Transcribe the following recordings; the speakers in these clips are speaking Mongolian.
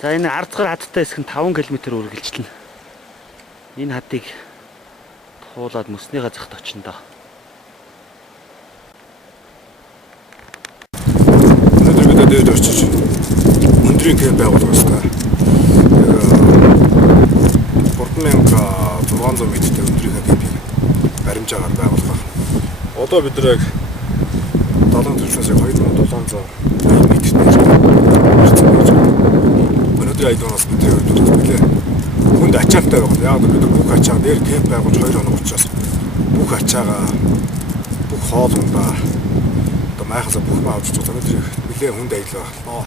За энэ ардгаар хаттай хэсэг нь 5 км үргэлжилнэ. Энэ хатыг туулаад мөснийхээ захт очино доо. Өнөөдөр бид дээд очиж өндрийн кемп байгуулах ёстой. 3600 м-тэй өндрийн кемпийг баримжаагаар байгуулах. Одоо бид яг 70 төрлөөс 2700 м-тэй ирсэн байж байна. Өнөөдөр айдуунаас бидний хувьд нэлээ хүнд ачаалтай байх. Яг бид бүх ачаа дээр кемп байгуулж 2 хоног учраас бүх ачаагаа бүх хоолундаа одоо майхасаа бүх маа авч байгаа. Өнөөдөр нэлээ хүнд аялал байна.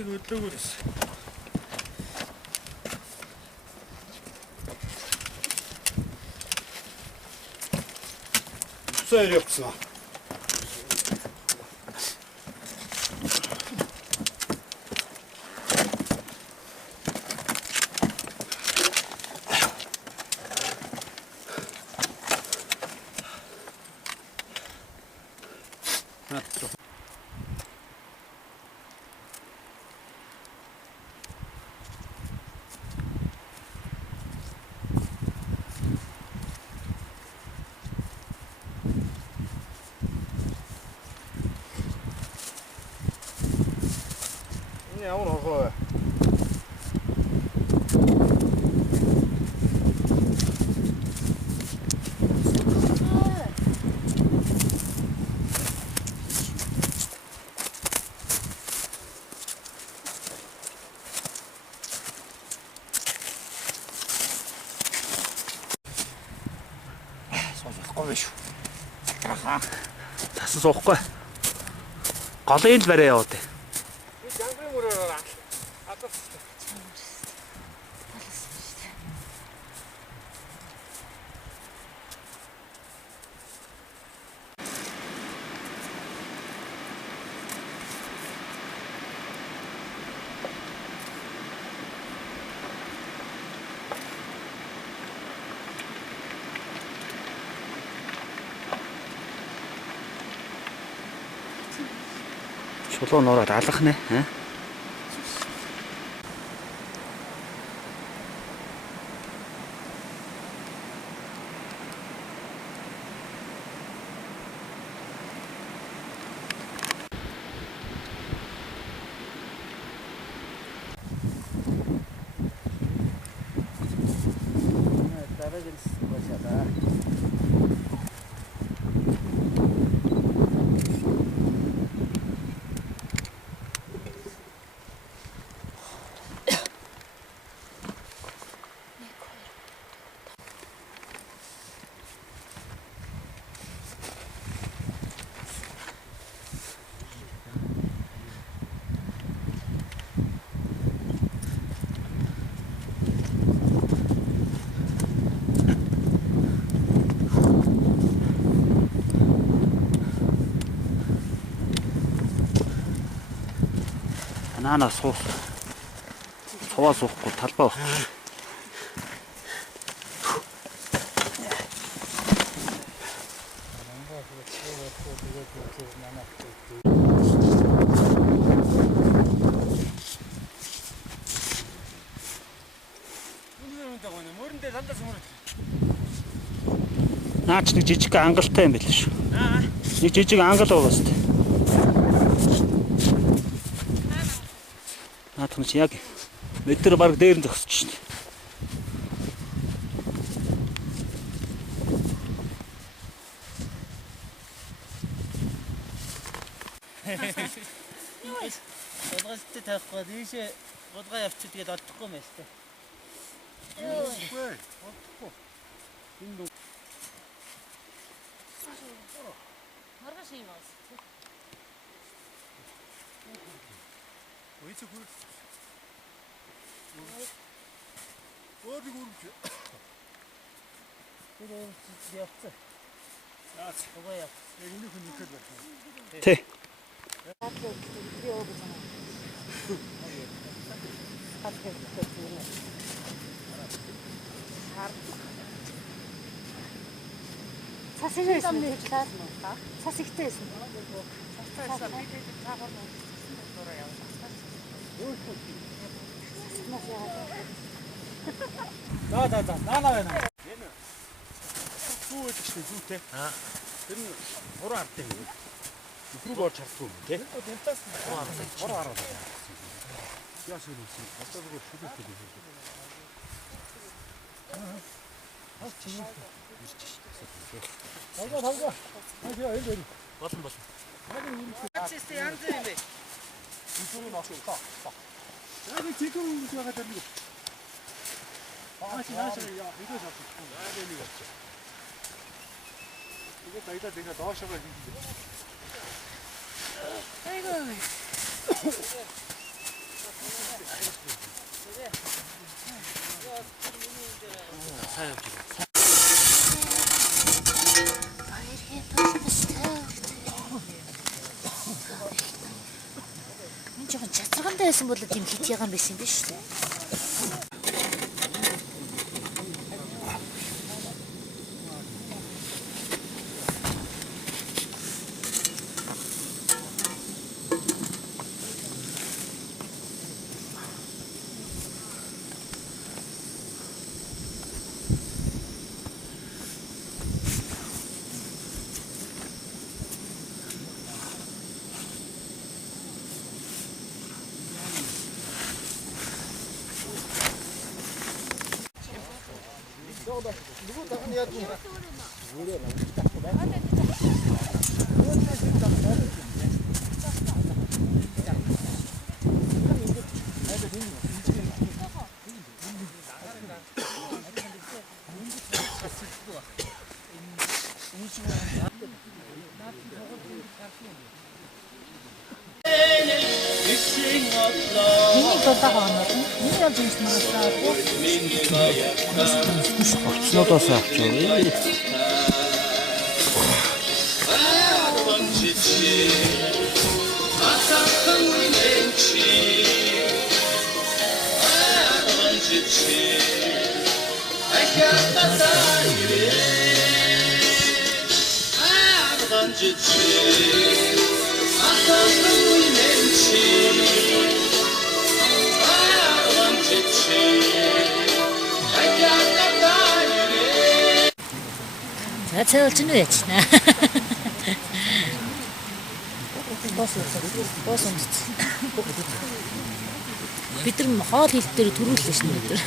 Өдлөөгөөс Сайн явцсан. Ямар хогоо вэ? Суухгүй биш үү? Ахаа. Тасан суухгүй. Голын л барай яваад. Чулуу нураад алах нэ. Наана суус. Цуваа суухгүй талбай байхгүй. Наач нэг жижиг ангалтай юм байл шүү. Нэг жижиг ангал байгаа шүү. Наадах нь яг метр баг дээр нь зогсож шүү. Голгостой тавихгүй дээшээ голгоо явчих тэгээд олдохгүй юм байна шүү дээ. Үгүй. Олдохгүй. Энэ дүү. Маргааш юм аа. Үгүй зүгээр. Өөрийг үргэлж. Тэгээд явцсан. Наац. Голгоо яв. Яг энэ хүн ихэд байна. Тэ. Цас ирсэн юм хэлээ. Цас ихтэйсэн. Наа байна. Энэ зүү гэдэг чинь зүүтэй. Тэр нь уран ардтай юм. Рүү орж чадахгүй юм тий. Дэнтас уран араа. Яаш юм бэ? Одоо зүгээр шүлээтэй юм. Тавга. Хаяа энэ дээр. Болно. Чистэ янз юм бэ. Зүгээр наач та. Яг нэг зэкэр үгүй яагаад тэр нэг. Нааш яа хэдэж авчих. Яг нэг авчих. 이게 다 이따 내가 넣으셔가 이기지. 아이고. энэ жоохон чацаргандай байсан бол тийм хит яган байсан юм биш үү? 누구 다른 야구? Энийг дулаага оноод энэ яаж юм санагдаагүй. Орцнуудаас авч За цайл чинь яач нэ. Бос өмс. Бид нар хоол хийх дээр төрүүлсэн шнэ бид нар.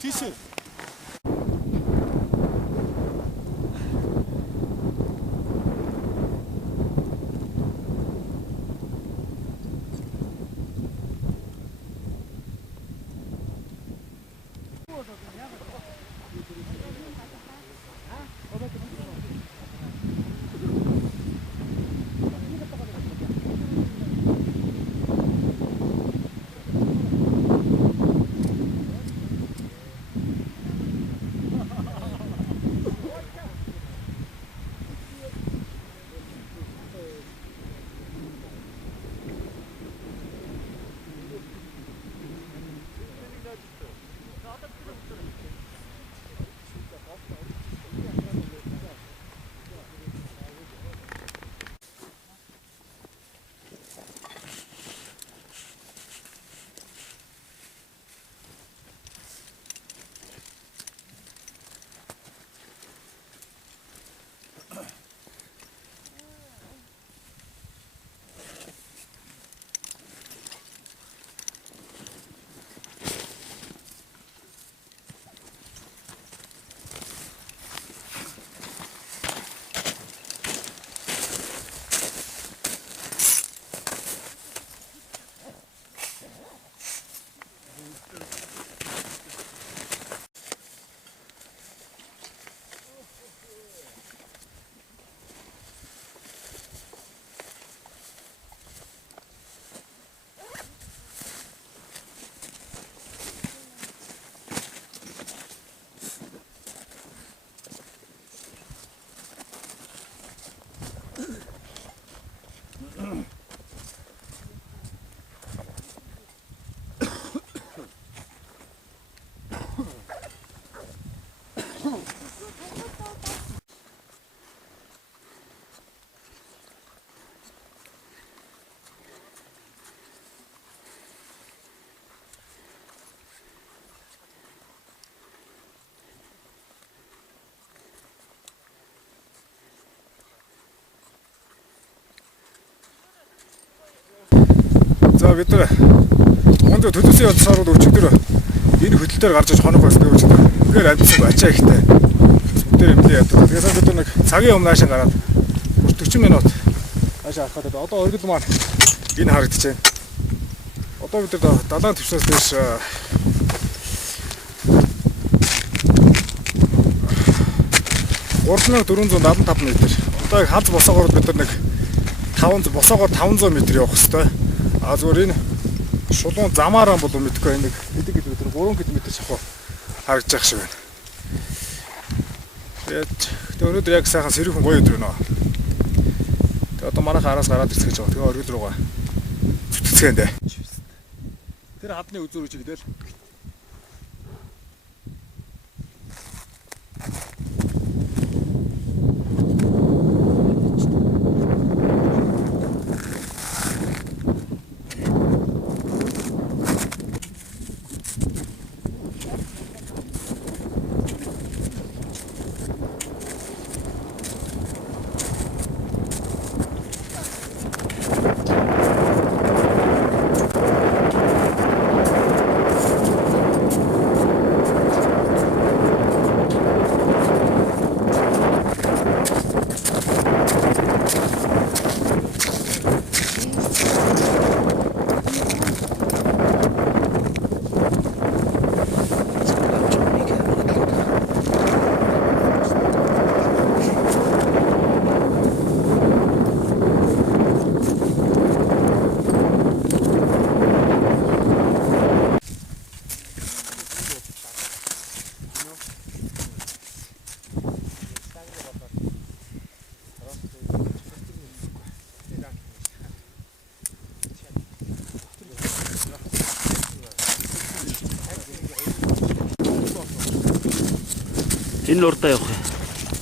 티슈. За бид нар мондо төдөөсөө явцсарууд өчигдөр энэ хөдөлтөөр гарч иж хоног байсан өчигдөр. Үнээр амьдсан ачаа ихтэй. Сүмдэр эмдээ яддаг. Тэгэхээр бид нар нэг цагийн өмнө наашаа гараад 40 минут наашаа харахад одоо оргил маань энэ харагдчихэв. Одоо бид нар далайн төвшөөс дэш 3475 м. Одоо хаз босоогоор бид нар нэг 500 босоогоор 500 м явах хэрэгтэй. А зүгээр энэ шулуун замаараа бол мэдгүй нэг хэдэг бид нар 3 км шахуу харагдаж байгаа шиг байна. Тэгээд өнөөдөр яг сайхан сэрүүхэн гоё өдөр байна. Тэгээд одоо манайх араас гараад ирсэж байгаа. Тэгээд оргил руугаа зүтгэцгээндээ. Тэр хадны үзүүр чигдэл. Энэ урдаа явах юм.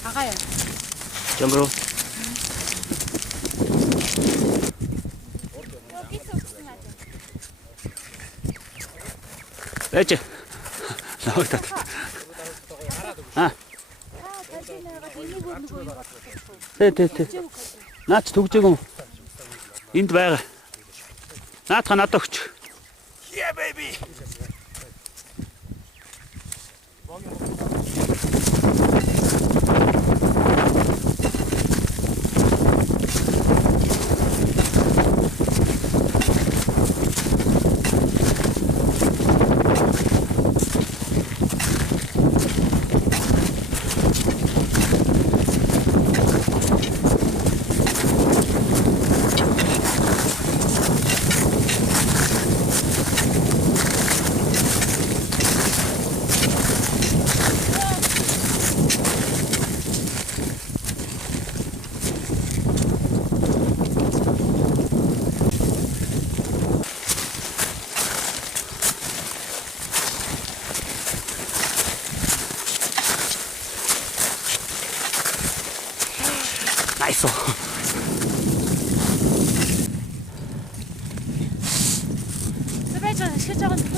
Агаа яа. Жамбро. Эч. Навагтаа. Тэ. Наач түгжээгүн. Энд байгаа. Наатха надад өгч. Yeah baby. Nice. Сэвэж шиж байгаа